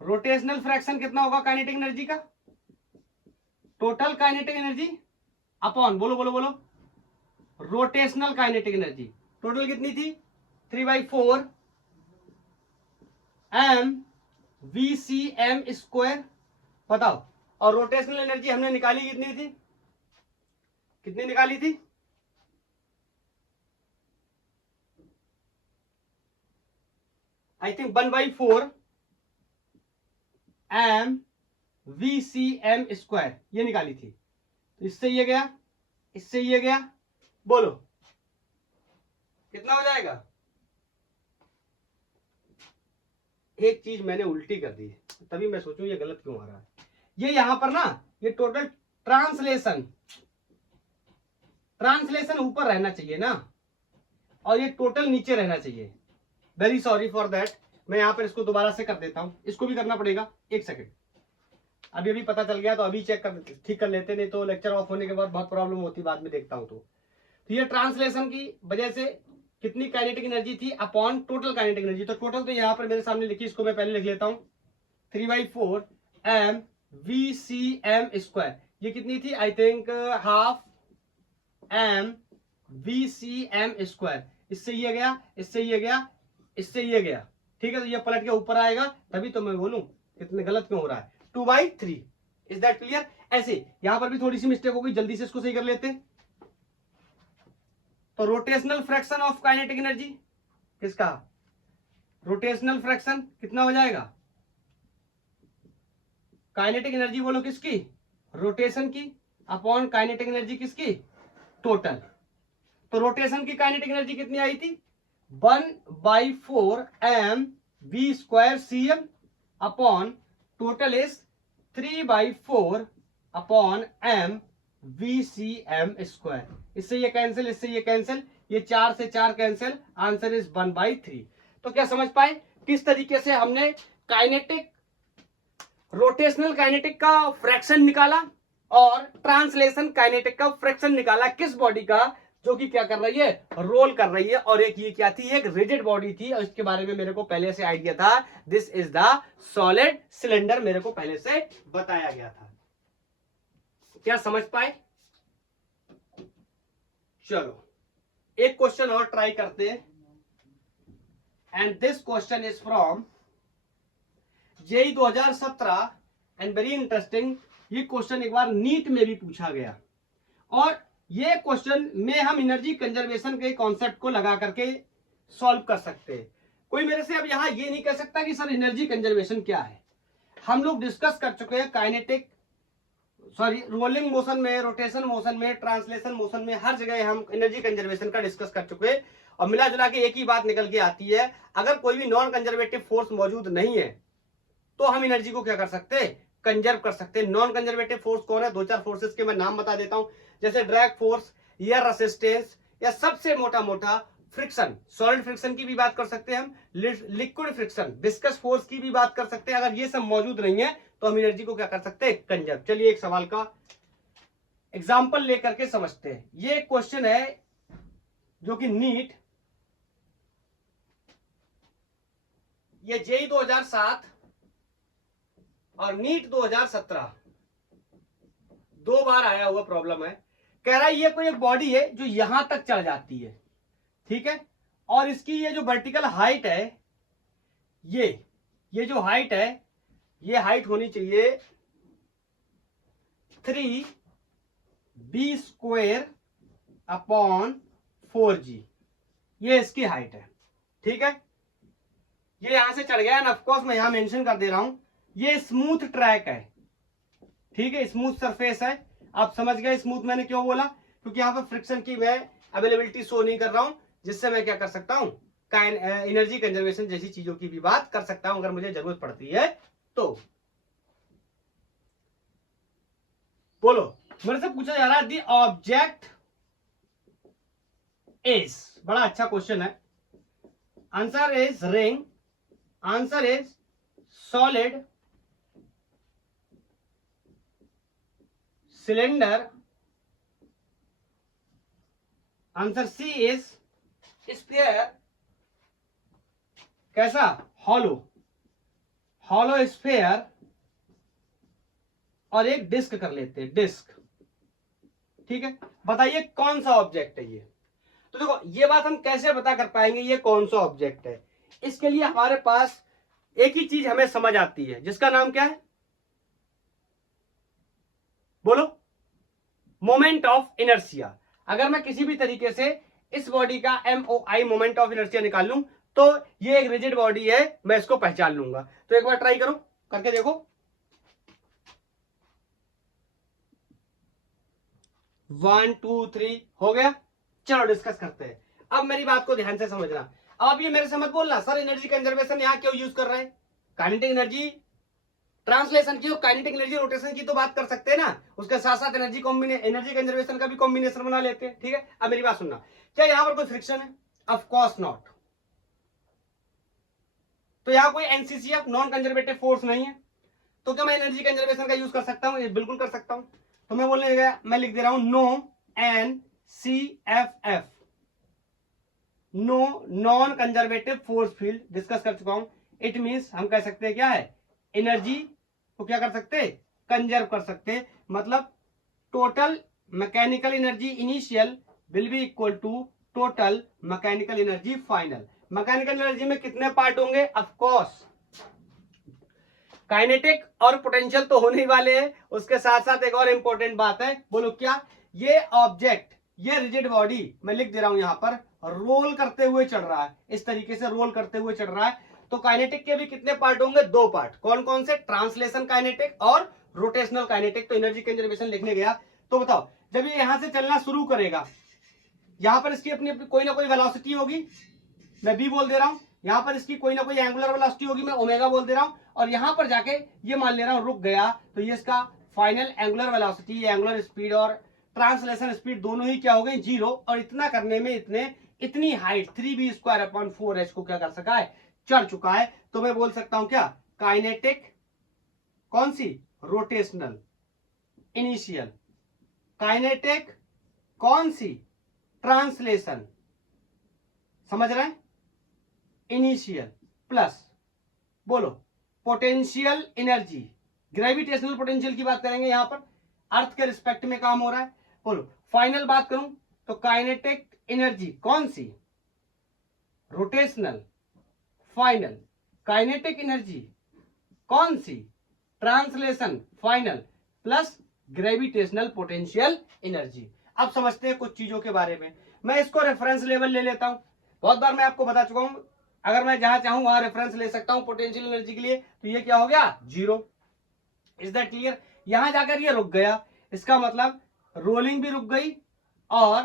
रोटेशनल फ्रैक्शन कितना होगा काइनेटिक एनर्जी का, टोटल काइनेटिक एनर्जी अपॉन, बोलो बोलो बोलो, रोटेशनल काइनेटिक एनर्जी। टोटल कितनी थी 3/4 MVCm², बताओ। और रोटेशनल एनर्जी हमने निकाली कितनी थी, कितनी निकाली थी, आई थिंक 1/4 MVCm², ये निकाली थी। तो इससे ये गया, इससे ये गया, बोलो कितना हो जाएगा। एक चीज मैंने उल्टी कर दी, तभी मैं सोचूं ये गलत क्यों आ रहा है। ये यहां पर ना ये टोटल ट्रांसलेशन, ट्रांसलेशन ऊपर रहना चाहिए ना, और ये टोटल नीचे रहना चाहिए। वेरी सॉरी फॉर दैट, मैं यहां पर इसको दोबारा से कर देता हूं, इसको भी करना पड़ेगा। एक सेकेंड, अभी अभी पता चल गया तो अभी चेक कर, ठीक कर लेते, नहीं तो लेक्चर ऑफ होने के बाद बहुत प्रॉब्लम होती, बाद में देखता हूं। तो ये ट्रांसलेशन की वजह से कितनी काइनेटिक एनर्जी थी अपॉन टोटल काइनेटिक एनर्जी, तो टोटल तो यहां पर मेरे सामने लिखी, इसको मैं पहले लिख लेता हूं 3/4 MVCm²। ये कितनी थी, आई थिंक 1/2 MVCm²। इससे ये गया, इससे ये गया, इससे ये गया, ठीक है। तो ये पलट के ऊपर आएगा, तभी तो मैं बोलूं कितने गलत क्यों हो रहा है, 2/3। Is that clear? ऐसे यहां पर भी थोड़ी सी मिस्टेक हो गई, जल्दी से इसको सही कर लेते। तो rotational fraction of kinetic energy किसका, रोटेशनल फ्रैक्शन कितना हो जाएगा, काइनेटिक एनर्जी बोलो किसकी, रोटेशन की, अपॉन काइनेटिक एनर्जी किसकी, टोटल। तो रोटेशन की काइनेटिक एनर्जी कितनी आई थी 1/4 mv² cm upon total is 3/4 upon mvcm²। इससे ये कैंसिल, इससे ये कैंसिल, ये 4 से 4 कैंसिल, आंसर इज 1/3। तो क्या समझ पाए किस तरीके से हमने काइनेटिक रोटेशनल काइनेटिक का फ्रैक्शन निकाला और ट्रांसलेशन काइनेटिक का फ्रैक्शन निकाला किस बॉडी का जो कि क्या कर रही है रोल कर रही है। और एक ये क्या थी एक रिजिड बॉडी थी और इसके बारे में मेरे को पहले से आइडिया था, this is the solid cylinder, मेरे को पहले से बताया गया था। क्या समझ पाए? चलो एक क्वेश्चन और ट्राई करते हैं and this question is from JEE 2017 and very interesting. ये क्वेश्चन एक बार नीट में भी पूछा गया और ये क्वेश्चन में हम एनर्जी कंजर्वेशन के कॉन्सेप्ट को लगा करके सॉल्व कर सकते हैं। कोई मेरे से अब यहां ये नहीं कह सकता कि सर एनर्जी कंजर्वेशन क्या है। हम लोग डिस्कस कर चुके हैं काइनेटिक रोलिंग मोशन में, रोटेशन मोशन में, ट्रांसलेशन मोशन में, हर जगह हम एनर्जी कंजर्वेशन का डिस्कस कर चुके हैं और मिला जुला के एक ही बात निकल के आती है, अगर कोई भी नॉन कंजर्वेटिव फोर्स मौजूद नहीं है तो हम एनर्जी को क्या कर सकते हैं कंजर्व कर सकते हैं। नॉन कंजर्वेटिव फोर्स कौन है? दो चार फोर्सेस के मैं नाम बता देता हूं, जैसे ड्रैग फोर्स या रेसिस्टेंस या सबसे मोटा मोटा फ्रिक्शन, सॉलिड फ्रिक्शन की भी बात कर सकते हैं हम, लिक्विड फ्रिक्शन, विस्कस फोर्स की भी बात कर सकते हैं। अगर ये सब मौजूद नहीं है तो हम एनर्जी को क्या कर सकते हैं कंजर्व। चलिए एक सवाल का एग्जाम्पल लेकर के समझते हैं। ये क्वेश्चन है जो कि नीट, ये जेईई 2007 और नीट 2017 दो बार आया हुआ प्रॉब्लम है। कह रहा है ये कोई एक बॉडी है जो यहां तक चढ़ जाती है, ठीक है, और इसकी ये जो वर्टिकल हाइट है, ये जो हाइट है, ये हाइट होनी चाहिए 3b² अपॉन 4g, ये इसकी हाइट है, ठीक है। ये यहां से चढ़ गया एंड ऑफ कोर्स मैं यहां मेंशन कर दे रहा हूं ये स्मूथ ट्रैक है, ठीक है, स्मूथ सरफेस है। आप समझ गए स्मूथ मैंने क्यों बोला, क्योंकि यहां पर फ्रिक्शन की मैं अवेलेबिलिटी शो नहीं कर रहा हूं, जिससे मैं क्या कर सकता हूं एनर्जी कंजर्वेशन जैसी चीजों की भी बात कर सकता हूं अगर मुझे जरूरत पड़ती है तो। बोलो, मेरे से पूछा जा रहा है दी ऑब्जेक्ट इज, बड़ा अच्छा क्वेश्चन है। Answer is ring, answer is solid cylinder, answer C is sphere, कैसा हॉलो, हॉलो स्फीयर, और एक डिस्क कर लेते हैं, डिस्क, ठीक है। बताइए कौन सा ऑब्जेक्ट है ये। तो देखो ये बात हम कैसे पता कर पाएंगे ये कौन सा ऑब्जेक्ट है, इसके लिए हमारे पास एक ही चीज हमें समझ आती है जिसका नाम क्या है, बोलो, मोमेंट ऑफ इनर्शिया। अगर मैं किसी भी तरीके से इस बॉडी का MOI मोमेंट ऑफ इनर्शिया निकाल लूं तो ये एक रिजिड बॉडी है, मैं इसको पहचान लूंगा। तो एक बार ट्राई करो, करके देखो। 1 2 3 हो गया। चलो डिस्कस करते हैं। अब मेरी बात को ध्यान से समझना। अब ये मेरे से मत बोलना सर एनर्जी कंजर्वेशन यहां क्यों यूज कर रहे हैं, काइनेटिक एनर्जी ट्रांसलेशन की और काइनेटिक एनर्जी रोटेशन की तो बात कर सकते हैं ना, उसके साथ साथ एनर्जी कंजर्वेशन का भी कॉम्बिनेशन बना लेते हैं, ठीक है। अब मेरी बात सुनना, क्या यहां पर कोई फ्रिक्शन है? Of course not. तो यहां कोई NCCF नॉन कंजर्वेटिव फोर्स नहीं है, तो क्या मैं एनर्जी कंजर्वेशन का यूज कर सकता हूं? बिल्कुल कर सकता हूं। तो मैं बोलने लगा, मैं लिख दे रहा हूं no NCFF, no non conservative force field, discuss कर चुका हूं। इट मींस हम कह सकते हैं क्या है, एनर्जी को क्या कर सकते हैं कंजर्व कर सकते हैं। मतलब total mechanical energy initial will be equal to total mechanical energy final. Mechanical energy में कितने पार्ट होंगे? ऑफ कोर्स काइनेटिक और पोटेंशियल तो होने ही वाले हैं, उसके साथ साथ एक और इंपॉर्टेंट बात है, बोलो क्या, ये ऑब्जेक्ट, ये रिजिड बॉडी मैं लिख दे रहा हूं यहां पर, रोल करते हुए चढ़ रहा है, इस तरीके से रोल करते हुए चढ़ रहा है। तो काइनेटिक के भी कितने पार्ट होंगे? दो पार्ट। कौन कौन से? ट्रांसलेशन काइनेटिक और रोटेशनल काइनेटिक। तो एनर्जी कंजर्वेशन लिखने गया तो बताओ, जब ये यहां से चलना शुरू करेगा यहां पर इसकी अपनी अपनी कोई ना कोई वेलोसिटी होगी, मैं बी बोल दे रहा हूं, यहां पर इसकी कोई ना कोई एंगुलर वेलोसिटी होगी, मैं ओमेगा बोल दे रहा हूं, और यहां पर जाके ये मान ले रहा हूं रुक गया, तो ये इसका final angular velocity, angular speed और ट्रांसलेशन स्पीड दोनों ही क्या हो गई, जीरो। और इतना करने में इतनी हाइट 3b² को क्या कर सका है, चढ़ चुका है। तो मैं बोल सकता हूं क्या, काइनेटिक कौन सी, रोटेशनल इनिशियल, काइनेटिक कौन सी, ट्रांसलेशन, समझ रहे हैं, इनिशियल प्लस बोलो पोटेंशियल एनर्जी, ग्रेविटेशनल पोटेंशियल की बात करेंगे, यहां पर अर्थ के रिस्पेक्ट में काम हो रहा है। बोलो फाइनल बात करूं तो काइनेटिक एनर्जी कौन सी, रोटेशनल, फाइनल काइनेटिक एनर्जी कौन सी, translation final, plus gravitational potential energy. अब समझते हैं कुछ चीजों के बारे में। मैं इसको रेफरेंस लेवल ले लेता हूं, बहुत बार मैं आपको बता चुका हूं, अगर मैं जहां चाहूं वहां रेफरेंस ले सकता हूं पोटेंशियल एनर्जी के लिए, तो ये क्या हो गया, जीरो। Is that clear. यहां जाकर ये रुक गया, इसका मतलब रोलिंग भी रुक गई और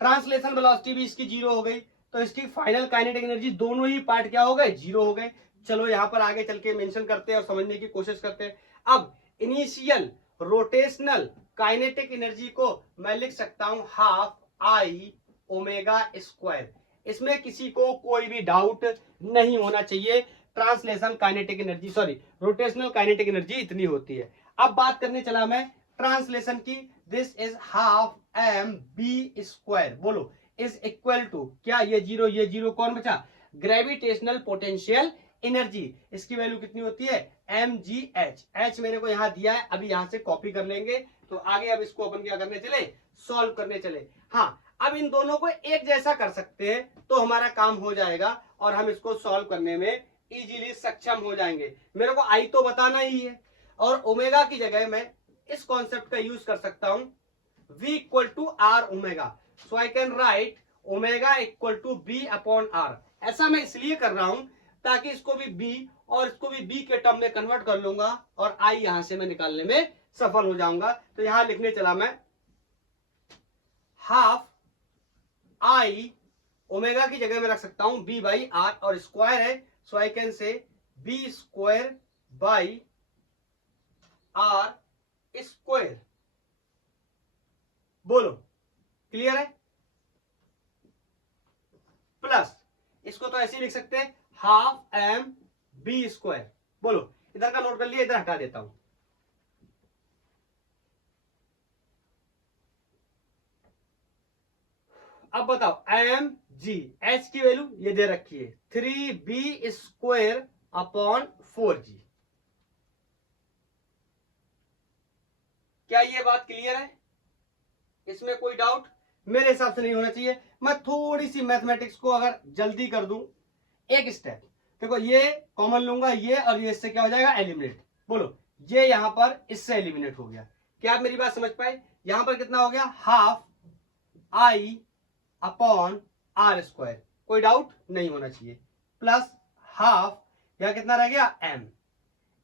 ट्रांसलेशन वेलोसिटी भी इसकी जीरो हो गई, तो इसकी फाइनल काइनेटिक एनर्जी दोनों ही पार्ट क्या हो गए, जीरो हो गए। चलो यहां पर आगे चल के मेंशन करते हैं और समझने की कोशिश करते हैं। अब इनिशियल रोटेशनल काइनेटिक एनर्जी को मैं लिख सकता हूं हाफ आई ओमेगा स्क्वायर। इसमें किसी को कोई भी डाउट नहीं होना चाहिए, translation kinetic energy sorry rotational kinetic energy इतनी होती है। अब बात करने चला मैं ट्रांसलेशन की, this is half M B square, बोलो इज इक्वल टू क्या, ये जीरो कौन बचा, ग्रेविटेशनल पोटेंशियल एनर्जी। इसकी वैल्यू कितनी होती है, एम जी एच, एच मेरे को यहां दिया है, अभी यहां से कॉपी कर लेंगे। तो आगे अब इसको अपन क्या करने चले, सॉल्व करने चले। हाँ, अब इन दोनों को एक जैसा कर सकते हैं तो हमारा काम हो जाएगा और हम इसको सॉल्व करने में इजीली सक्षम हो जाएंगे। मेरे को आई तो बताना ही है, और ओमेगा की जगह मैं इस कॉन्सेप्ट का यूज कर सकता हूं, V equal to are omega, so I can write omega equal to b upon r. ऐसा मैं इसलिए कर रहा हूं ताकि इसको भी बी और इसको भी बी के टर्म में कन्वर्ट कर लूंगा और आई यहां से मैं निकालने में सफल हो जाऊंगा। तो यहां लिखने चला मैं हाफ आई ओमेगा की जगह में रख सकता हूं बी बाई आर, और स्क्वायर है so I can say B square by R square. बोलो क्लियर है, प्लस इसको तो ऐसे ही लिख सकते हैं हाफ एम बी स्क्वायर। बोलो इधर का नोट कर लिया, इधर हटा देता हूं। अब बताओ एम जी, एच की वैल्यू ये दे रखी है 3b² अपॉन 4g। क्या ये बात क्लियर है, इसमें कोई डाउट मेरे हिसाब से नहीं होना चाहिए। मैं थोड़ी सी मैथमेटिक्स को अगर जल्दी कर दूं, एक स्टेप देखो, ये कॉमन लूंगा ये, और ये इससे क्या हो जाएगा, एलिमिनेट। बोलो ये यहां पर इससे एलिमिनेट हो गया। क्या आप मेरी बात समझ पाए, यहां पर कितना हो गया, half I upon are square, कोई डाउट नहीं होना चाहिए, प्लस हाफ यहां कितना रह गया, एम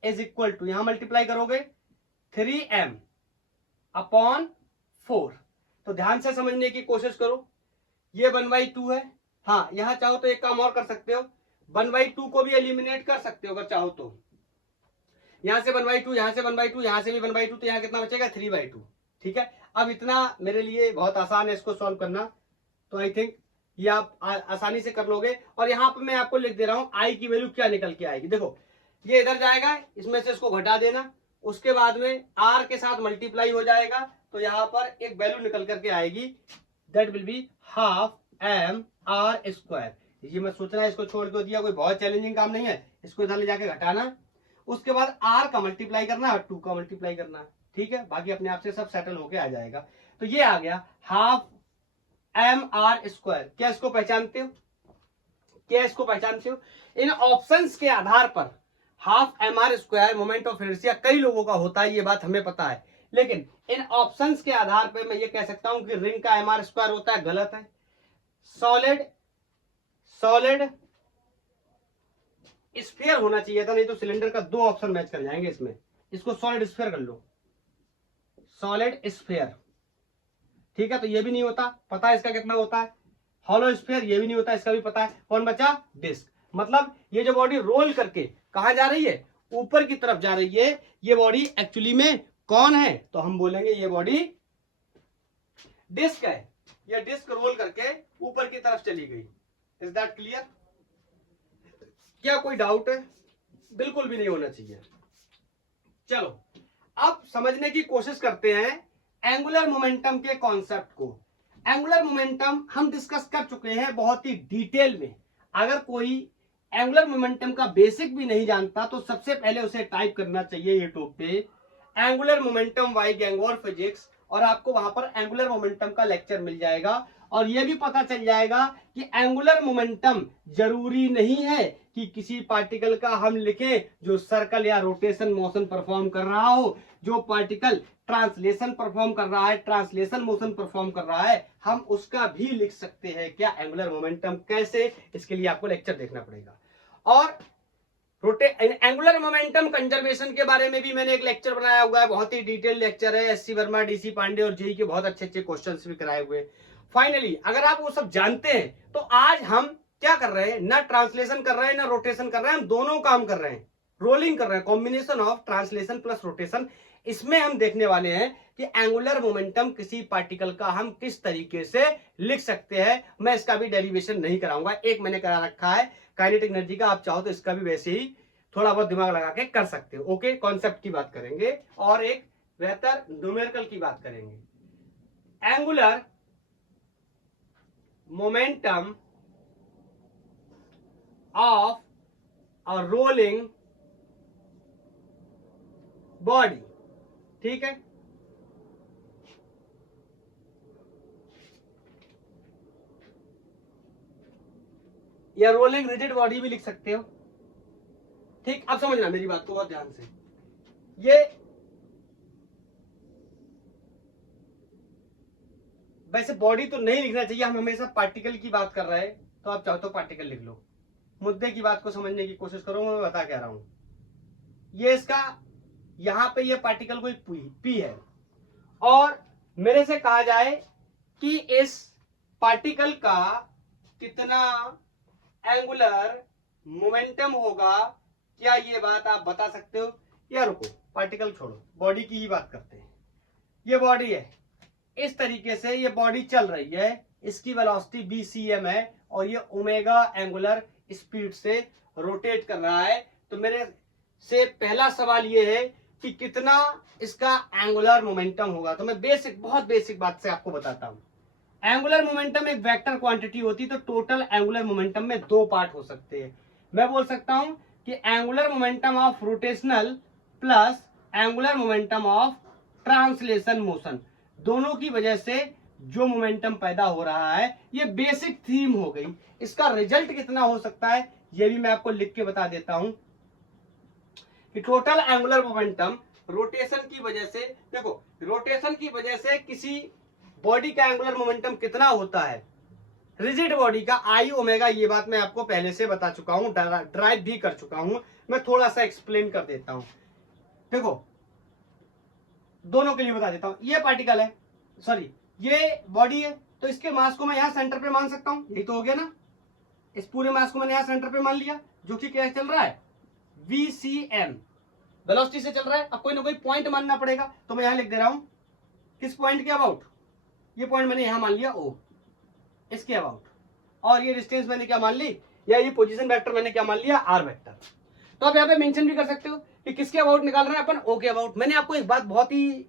इज इक्वल टू, यहां मल्टीप्लाई करोगे 3m अपॉन 4। तो ध्यान से समझने की कोशिश करो, ये 1/2 है। हाँ, यहां चाहो तो एक काम और कर सकते हो, 1/2 को भी एलिमिनेट कर सकते हो अगर चाहो तो। यहां से 1/2, यहां से 1/2, यहां से भी 1/2, तो यहां कितना बचेगा, 3/2। ठीक है, अब इतना मेरे लिए बहुत आसान है इसको सॉल्व करना, तो आई थिंक ये आप आसानी से कर लोगे। और यहां पर मैं आपको लिख दे रहा हूं आई की वैल्यू क्या निकल के आएगी। देखो ये इधर जाएगा, इसमें से इसको घटा देना, उसके बाद में आर के साथ मल्टीप्लाई हो जाएगा, तो यहां पर एक वैल्यू निकल करके आएगी, that will be half M R square. ये मैं सोच रहा है इसको छोड़ के दिया, कोई बहुत चैलेंजिंग काम नहीं है, इसको इधर ले जाके घटाना, उसके बाद आर का मल्टीप्लाई करना और 2 का मल्टीप्लाई करना। ठीक है, बाकी अपने आप से सब सेटल होके आ जाएगा। तो ये आ गया हाफ एम आर स्क्वायर। क्या इसको पहचानते हो, क्या इसको पहचानते हो, इन ऑप्शंस के आधार पर half M R square moment of inertia कई लोगों का होता है, ये बात हमें पता है, लेकिन इन ऑप्शंस के आधार पर मैं ये कह सकता हूं कि रिंग का एम आर स्क्वायर होता है, गलत है। सॉलिड स्फीयर होना चाहिए था, नहीं तो सिलेंडर का 2 ऑप्शन मैच कर जाएंगे इसमें। इसको सॉलिड स्फीयर कर लो, सॉलिड स्फीयर। ठीक है, तो ये भी नहीं होता, पता है इसका कितना होता है। हॉलो स्फीयर ये भी नहीं होता, इसका भी पता है। कौन बचा? डिस्क। मतलब ये जो बॉडी रोल करके कहां जा रही है? ऊपर की तरफ जा रही है। ये बॉडी एक्चुअली में कौन है? तो हम बोलेंगे ये बॉडी डिस्क है। ये डिस्क रोल करके ऊपर की तरफ चली गई। Is that clear? क्या कोई डाउट है? बिल्कुल भी नहीं होना चाहिए। चलो अब समझने की कोशिश करते हैं एंगुलर मोमेंटम के कॉन्सेप्ट को। एंगुलर मोमेंटम हम डिस्कस कर चुके हैं बहुत ही डिटेल में। अगर कोई एंगुलर मोमेंटम का बेसिक भी नहीं जानता तो सबसे पहले उसे टाइप करना चाहिए यूट्यूब पे एंगुलर मोमेंटम बाय गैंगोर फिजिक्स, और आपको वहां पर एंगुलर मोमेंटम का लेक्चर मिल जाएगा। और यह भी पता चल जाएगा कि एंगुलर मोमेंटम जरूरी नहीं है कि किसी पार्टिकल का हम लिखें जो सर्कल या रोटेशन मोशन परफॉर्म कर रहा हो। जो पार्टिकल ट्रांसलेशन परफॉर्म कर रहा है, ट्रांसलेशन मोशन परफॉर्म कर रहा है, हम उसका भी लिख सकते हैं। क्या? एंगुलर मोमेंटम कैसे? इसके लिए आपको लेक्चर देखना पड़ेगा। और एंगुलर मोमेंटम कंजर्वेशन के बारे में भी मैंने एक लेक्चर बनाया हुआ है, बहुत ही डिटेल लेक्चर है। एससी वर्मा, डीसी पांडे और जेई के बहुत अच्छे अच्छे क्वेश्चंस भी कराए हुए। फाइनली अगर आप वो सब जानते हैं तो आज हम क्या कर रहे हैं? ना ट्रांसलेशन कर रहे हैं ना रोटेशन कर रहे हैं, हम दोनों काम कर रहे हैं, रोलिंग कर रहे हैं, combination of translation plus rotation. इसमें हम देखने वाले हैं कि एंगुलर मोमेंटम किसी पार्टिकल का हम किस तरीके से लिख सकते हैं। मैं इसका भी डेरिवेशन नहीं कराऊंगा, एक मैंने करा रखा है काइनेटिक एनर्जी का, आप चाहो तो इसका भी वैसे ही थोड़ा बहुत दिमाग लगा के कर सकते हो। ओके, कॉन्सेप्ट की बात करेंगे और एक बेहतर न्यूमेरिकल की बात करेंगे। Angular momentum of a rolling body, ठीक है। या रोलिंग रिजिड बॉडी भी लिख सकते हो, ठीक। अब समझना मेरी बात को बहुत ध्यान से। ये वैसे बॉडी तो नहीं लिखना चाहिए, हम हमेशा पार्टिकल की बात कर रहे हैं, तो आप चाहो तो पार्टिकल लिख लो। मुद्दे की बात को समझने की कोशिश करो, मैं बता क्या रहा हूं। ये इसका यहां पे ये पार्टिकल कोई पी है, और मेरे से कहा जाए कि इस पार्टिकल का कितना एंगुलर मोमेंटम होगा, क्या ये बात आप बता सकते हो? या रुको, पार्टिकल छोड़ो, बॉडी की ही बात करते हैं। ये बॉडी है, इस तरीके से ये बॉडी चल रही है, इसकी वेलोसिटी bcm है और ये ओमेगा एंगुलर स्पीड से रोटेट कर रहा है। तो मेरे से पहला सवाल ये है कि कितना इसका एंगुलर मोमेंटम होगा। तो मैं बहुत बेसिक बात से आपको बताता हूं। एंगुलर मोमेंटम एक वेक्टर क्वांटिटी होती, तो टोटल एंगुलर मोमेंटम में दो पार्ट हो सकते हैं। मैं बोल सकता हूं कि angular momentum of rotational plus angular momentum of translation motion, दोनों की वजह से जो मोमेंटम पैदा हो रहा है, ये बेसिक थीम हो गई। इसका रिजल्ट कितना हो सकता है ये भी मैं आपको लिख के बता देता हूं कि टोटल एंगुलर मोमेंटम रोटेशन की वजह से, देखो रोटेशन की वजह से किसी बॉडी का एंगुलर मोमेंटम कितना होता है, रिजिड बॉडी का आई ओमेगा, ये बात मैं आपको पहले से बता चुका हूं, ड्राइव भी कर चुका हूं। मैं थोड़ा सा एक्सप्लेन कर देता हूं। देखो दोनों के लिए बता देता हूं। ये पार्टिकल है, सॉरी ये बॉडी है, तो इसके मास को मैं यहां सेंटर पे मान सकता हूं, यही तो हो गया ना। इस पूरे मास को मैंने यहां सेंटर पे मान लिया, जो कि क्या चल रहा है, VCM वेलोसिटी से चल रहा है। अब कोई ना कोई पॉइंट मानना पड़ेगा, तो मैं यहां लिख दे रहा हूं किस पॉइंट के अबाउट, ये पॉइंट मैंने यहां मान लिया O, इसके अबाउट, और ये डिस्टेंस मैंने क्या मान ली, या ये पोजीशन वेक्टर मैंने क्या मान लिया, R वेक्टर। तो आप यहाँ पे मेंशन भी कर सकते हो कि किसके अबाउट निकाल रहे हैं अपन, O के अबाउट। मैंने आपको एक बात बहुत ही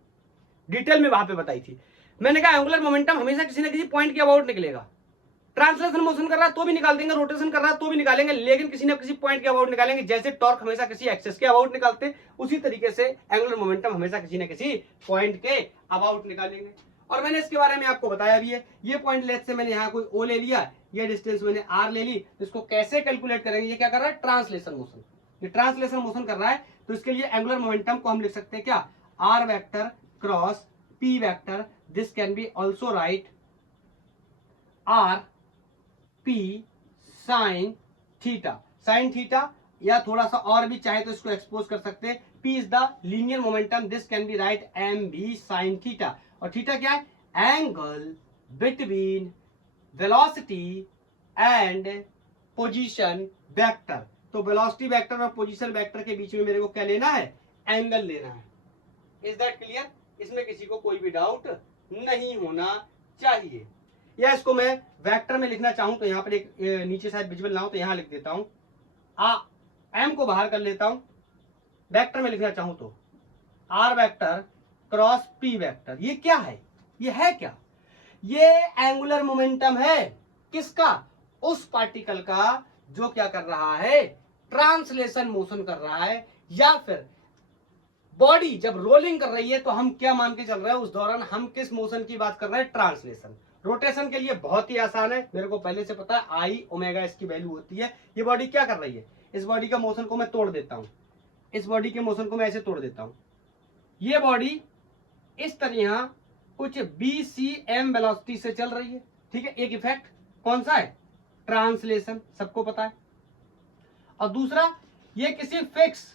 डिटेल में वहां पे बताई थी, मैंने कहा एंगुलर मोमेंटम हमेशा किसी न किसी पॉइंट के अबाउट निकलेगा। ट्रांसलेशन मोशन कर रहा है तो भी निकाल देंगे, रोटेशन कर रहा है तो भी निकालेंगे, लेकिन किसी न किसी पॉइंट के अबाउट निकालेंगे। जैसे टॉर्क हमेशा किसी एक्सेस के अबाउट निकालते हैं, उसी तरीके से एंगुलर मोमेंटम हमेशा किसी न किसी पॉइंट के अबाउट निकालेंगे। और मैंने इसके बारे में आपको बताया भी है। ये पॉइंट लेट से मैंने यहाँ कोई O ले लिया, ये डिस्टेंस मैंने R ले ली, तो इसको कैसे कैलकुलेट करेंगे, ये क्या कर रहा है, ट्रांसलेशन मोशन, ये ट्रांसलेशन मोशन कर रहा है। तो इसके लिए एंगुलर मोमेंटम को हम लिख सकते हैं क्या, R vector cross P vector, this can be also right R P sine theta, sine theta, या थोड़ा सा और भी चाहे तो इसको एक्सपोज कर सकते हैं। P is the linear momentum, this can be right MV sine theta, और थीटा क्या है, angle between velocity and position vector. तो वेलोसिटी वेक्टर और पोजीशन वेक्टर के बीच में मेरे को क्या लेना है, एंगल लेना है। Is that clear? इसमें किसी को कोई भी डाउट नहीं होना चाहिए। या इसको मैं वेक्टर में लिखना चाहूं तो यहाँ पर एक नीचे शायद विजुअल ना हो तो यहाँ लिख देता हूं, एम को बाहर कर लेता हूं। वेक्टर में लिखना चाहूं तो r vector cross p vector. ये क्या है, ये है क्या, ये एंगुलर मोमेंटम है। किसका? उस पार्टिकल का जो क्या कर रहा है, ट्रांसलेशन मोशन कर रहा है। या फिर बॉडी जब रोलिंग कर रही है तो हम क्या मान के चल रहे हैं, उस दौरान हम किस मोशन की बात कर रहे हैं, ट्रांसलेशन। रोटेशन के लिए बहुत ही आसान है, मेरे को पहले से पता है, आई ओमेगा इसकी वैल्यू होती है। ये बॉडी क्या कर रही है, इस बॉडी का मोशन को मैं तोड़ देता हूं, इस बॉडी के मोशन को मैं ऐसे तोड़ देता हूं। ये बॉडी इस तरह कुछ BCM वेलोसिटी से चल रही है, ठीक है। एक इफेक्ट कौन सा है, ट्रांसलेशन, सबको पता है। और दूसरा, ये किसी फिक्स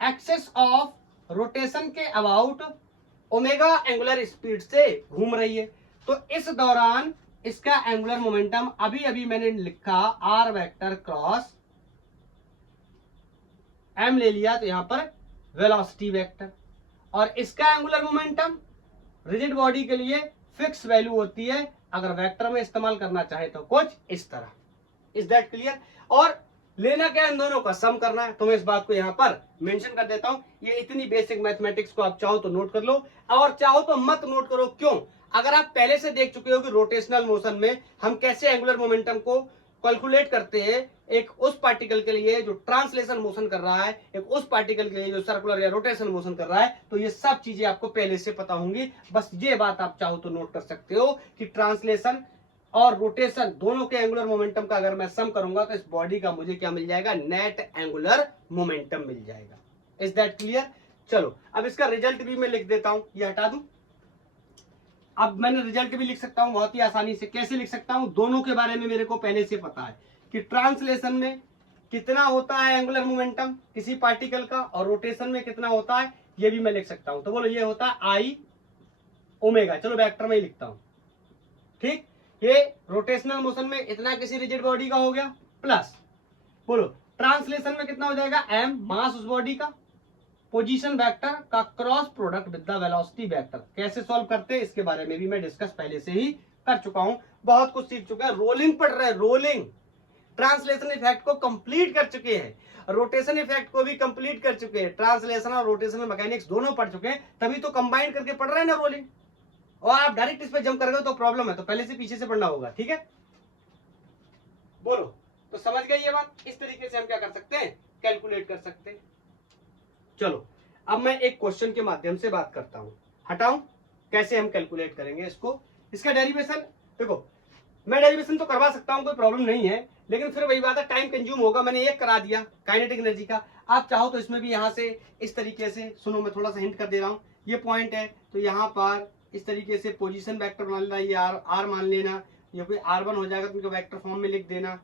एक्सेस ऑफ रोटेशन के अबाउट ओमेगा एंगुलर स्पीड से घूम रही है। तो इस दौरान इसका एंगुलर मोमेंटम अभी अभी मैंने लिखा आर वेक्टर क्रॉस एम ले लिया, तो यहां पर वेलोसिटी वेक्टर। और इसका एंगुलर मोमेंटम रिजिड बॉडी के लिए फिक्स वैल्यू होती है, अगर वेक्टर में इस्तेमाल करना चाहे तो कुछ इस तरह। Is that clear? और लेना क्या, इन दोनों का सम करना है। तो मैं इस बात को यहां पर मेंशन कर देता हूं। ये इतनी बेसिक मैथमेटिक्स को आप चाहो तो नोट कर लो, और चाहो तो मत नोट करो। क्यों? अगर आप पहले से देख चुके हो कि रोटेशनल मोशन में हम कैसे एंगुलर मोमेंटम को कैलकुलेट करते हैं, एक उस पार्टिकल के लिए जो ट्रांसलेशन मोशन कर रहा है, एक उस पार्टिकल के लिए जो सर्कुलर या रोटेशन मोशन कर रहा है, तो ये सब चीजें आपको पहले से पता होंगी। बस ये बात आप चाहो तो नोट कर सकते हो कि ट्रांसलेशन और रोटेशन दोनों के एंगुलर मोमेंटम का अगर मैं सम करूंगा तो इस बॉडी का मुझे क्या मिल जाएगा, नेट एंगुलर मोमेंटम मिल जाएगा। Is that clear? चलो अब इसका रिजल्ट भी मैं लिख देता हूं, ये हटा दूं। अब मैंने रिजल्ट भी लिख सकता हूं बहुत ही आसानी से। कैसे लिख सकता हूं, दोनों के बारे में मेरे को पहले से पता है कि ट्रांसलेशन में कितना होता है एंगुलर मोमेंटम किसी पार्टिकल का, और रोटेशन में कितना होता है, ये भी मैं लिख सकता हूं। तो बोलो ये होता है आई ओमेगा, चलो वेक्टर में ही लिखता हूं, ठीक। ये रोटेशनल मोशन में इतना किसी रिजिड बॉडी का हो गया, प्लस बोलो ट्रांसलेशन में कितना हो जाएगा, एम मास उस बॉडी का, पोजीशन वेक्टर का cross product with the velocity vector. कैसे सॉल्व करते हैं इसके बारे में भी मैं डिस्कस पहले से ही कर चुका हूं, बहुत कुछ सीख चुका है। रोलिंग पढ़ रहे हैं, रोलिंग ट्रांसलेशन इफेक्ट को कंप्लीट कर चुके हैं, रोटेशन इफेक्ट को भी कंप्लीट कर चुके हैं, ट्रांसलेशन और रोटेशनल मैकेनिक्स दोनों पढ़ चुके हैं, तभी तो कंबाइन करके पढ़ रहे हैं ना रोलिंग। और आप डायरेक्ट इस पे जंप कर गए तो प्रॉब्लम है, तो पहले से पीछे से पढ़ना होगा, ठीक है। बोलो, तो समझ गए ये बात? इस तरीके से हम क्या कर सकते हैं, कैलकुलेट कर सकते हैं। चलो अब मैं एक क्वेश्चन के माध्यम से बात करता हूं, हटाऊं कैसे हम कैलकुलेट करेंगे इसको। इसका डेरिवेशन देखो, मैं डेरिवेशन तो करवा सकता हूं, कोई प्रॉब्लम नहीं है, लेकिन फिर वही बात है, टाइम कंज्यूम होगा। मैंने एक करा दिया काइनेटिक एनर्जी का, आप चाहो तो इसमें भी यहां से इस तरीके से, सुनो मैं थोड़ा सा हिंट कर दे रहा हूं, ये पॉइंट है तो यहां पर इस तरीके से पोजीशन वेक्टर बना लेना, ये आर मान लेना, ये कोई R1 हो जाएगा तो उनको वेक्टर फॉर्म में लिख देना।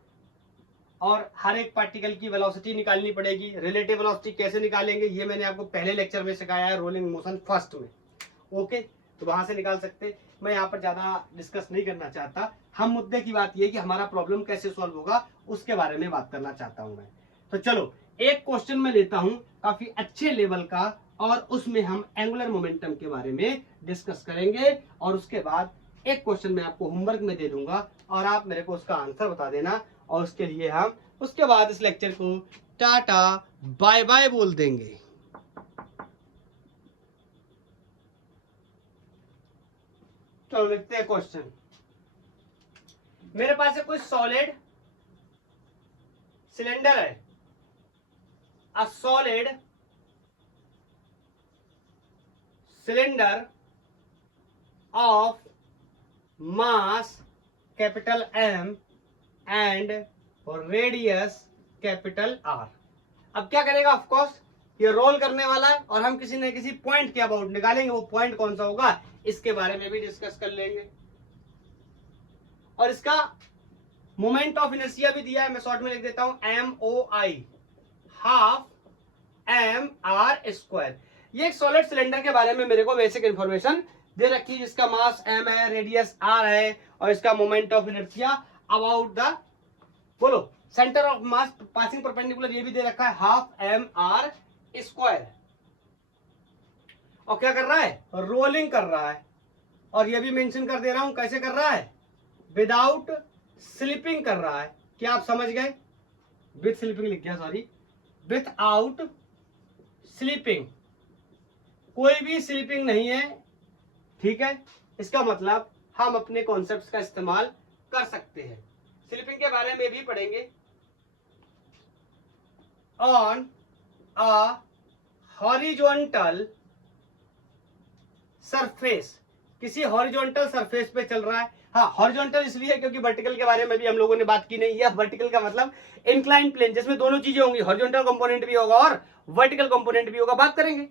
और हर एक पार्टिकल की वेलोसिटी निकालनी पड़ेगी। रिलेटिव वेलोसिटी कैसे निकालेंगे ये मैंने आपको पहले लेक्चर में सिखाया है, रोलिंग मोशन फर्स्ट में, ओके, तो वहां से निकाल सकते। मैं यहाँ पर ज्यादा डिस्कस नहीं करना चाहता, हम मुद्दे की बात ये कि हमारा प्रॉब्लम कैसे सॉल्व होगा उसके बारे में बात करना चाहता हूं मैं। तो चलो एक क्वेश्चन में लेता हूं काफी अच्छे लेवल का, और उसमें हम एंगुलर मोमेंटम के बारे में डिस्कस करेंगे, और उसके बाद एक क्वेश्चन मैं आपको होमवर्क में दे दूंगा और आप मेरे को उसका आंसर बता देना, और उसके लिए हम उसके बाद इस लेक्चर को टाटा बाय बाय बोल देंगे। चलो लिखते हैं क्वेश्चन। मेरे पास है कोई सॉलिड सिलेंडर है, a solid cylinder of mass capital M and radius capital R। अब क्या करेगा, ऑफ कोर्स ये रोल करने वाला है और हम किसी न किसी पॉइंट के अबाउट निकालेंगे, वो पॉइंट कौन सा होगा इसके बारे में भी डिस्कस कर लेंगे। और इसका मोमेंट ऑफ इनर्शिया भी दिया है, मैं शॉर्ट में लिख देता हूं MOI, हाफ MR स्क्वायर। ये एक सॉलिड सिलेंडर के बारे में मेरे को बेसिक इंफॉर्मेशन दे रखी है जिसका मास m है, रेडियस r है और इसका moment of inertia about the, बोलो, centre of mass passing perpendicular, ये भी दे रखा है हाफ एम आर स्क्वायर। और क्या कर रहा है, रोलिंग कर रहा है। और ये भी मेंशन कर दे रहा हूं कैसे कर रहा है, विदाउट स्लिपिंग कर रहा है। क्या आप समझ गए, विथ स्लिपिंग लिख गया, सॉरी, विथआउट स्लीपिंग, कोई भी स्लीपिंग नहीं है, ठीक है। इसका मतलब हम अपने कॉन्सेप्ट्स का इस्तेमाल कर सकते हैं। स्लीपिंग के बारे में भी पढ़ेंगे। ऑन अ हॉरिजॉन्टल सरफेस, किसी हॉरिजॉन्टल सरफेस पे चल रहा है। हाँ, हॉरिजॉन्टल इसलिए क्योंकि वर्टिकल के बारे में भी हम लोगों ने बात की नहीं। यह वर्टिकल का मतलब इंक्लाइन प्लेन, जिसमें दोनों चीजें होंगी, हॉरिजॉन्टल कंपोनेंट भी होगा और वर्टिकल कंपोनेंट भी होगा। बात करेंगे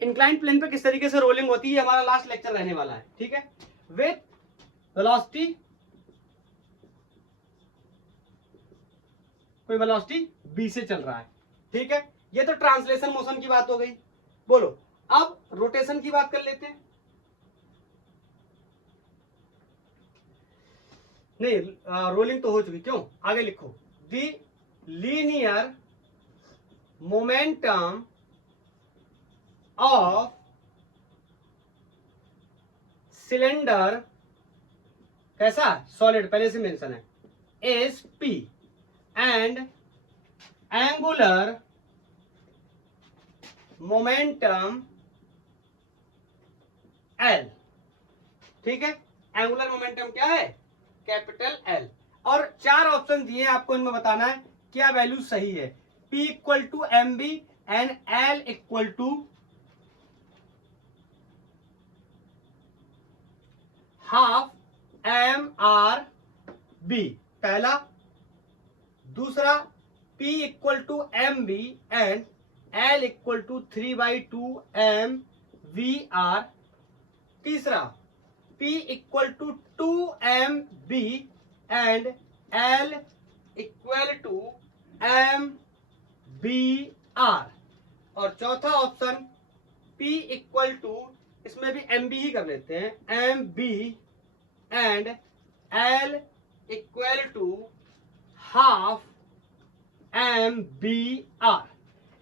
इंक्लाइन प्लेन पे किस तरीके से रोलिंग होती है, हमारा लास्ट लेक्चर रहने वाला है, ठीक है। विथ वेलोसिटी, कोई वेलोसिटी b से चल रहा है, ठीक है। ये तो ट्रांसलेशन मोशन की बात हो गई। बोलो, अब रोटेशन की बात कर लेते हैं। नहीं, रोलिंग तो हो चुकी, क्यों, आगे लिखो, दी लीनियर मोमेंटम ऑफ सिलेंडर, कैसा, सॉलिड, पहले से मेंशन है, S P and angular momentum L, ठीक है। एंगुलर मोमेंटम क्या है, कैपिटल एल। और 4 ऑप्शन दिए आपको, इनमें बताना है क्या वैल्यू सही है। P equal to m B and L equal to half M r b, पहला। दूसरा, P equal to m B and L equal to 3/2 m v r. तीसरा, P equal to 2 m B and L equal to m B r. और चौथा option, P equal to, इसमें भी M B ही कर लेते हैं, M B and L equal to half M B R.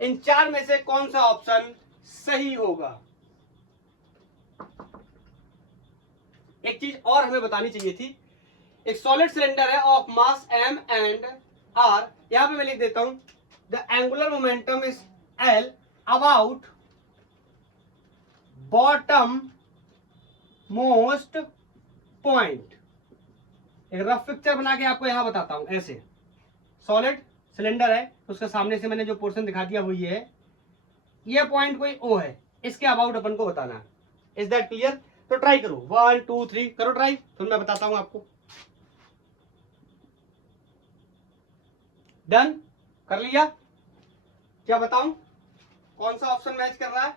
इन 4 में से कौन सा ऑप्शन सही होगा। एक चीज और हमें बतानी चाहिए थी, एक सॉलिड सिलेंडर है of mass m and r, यहां पे मैं लिख देता हूं, the angular momentum is L about bottom most point. एक रफ पिक्चर बना के आपको यहां बताता हूं, ऐसे सॉलिड सिलेंडर है, उसके सामने से मैंने जो पोर्शन दिखा दिया वो ये है, ये पॉइंट कोई O है, इसके अबाउट अपन को बताना है। Is that clear. तो ट्राई करो, 1 2 3 करो ट्राई, फिर मैं बताता हूं आपको। डन कर लिया, क्या बताऊं, कौन सा ऑप्शन मैच कर रहा है,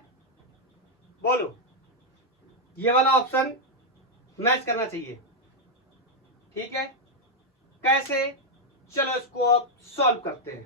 बोलो। ये वाला ऑप्शन मैच करना चाहिए, ठीक है। कैसे, चलो इसको अब सॉल्व करते हैं।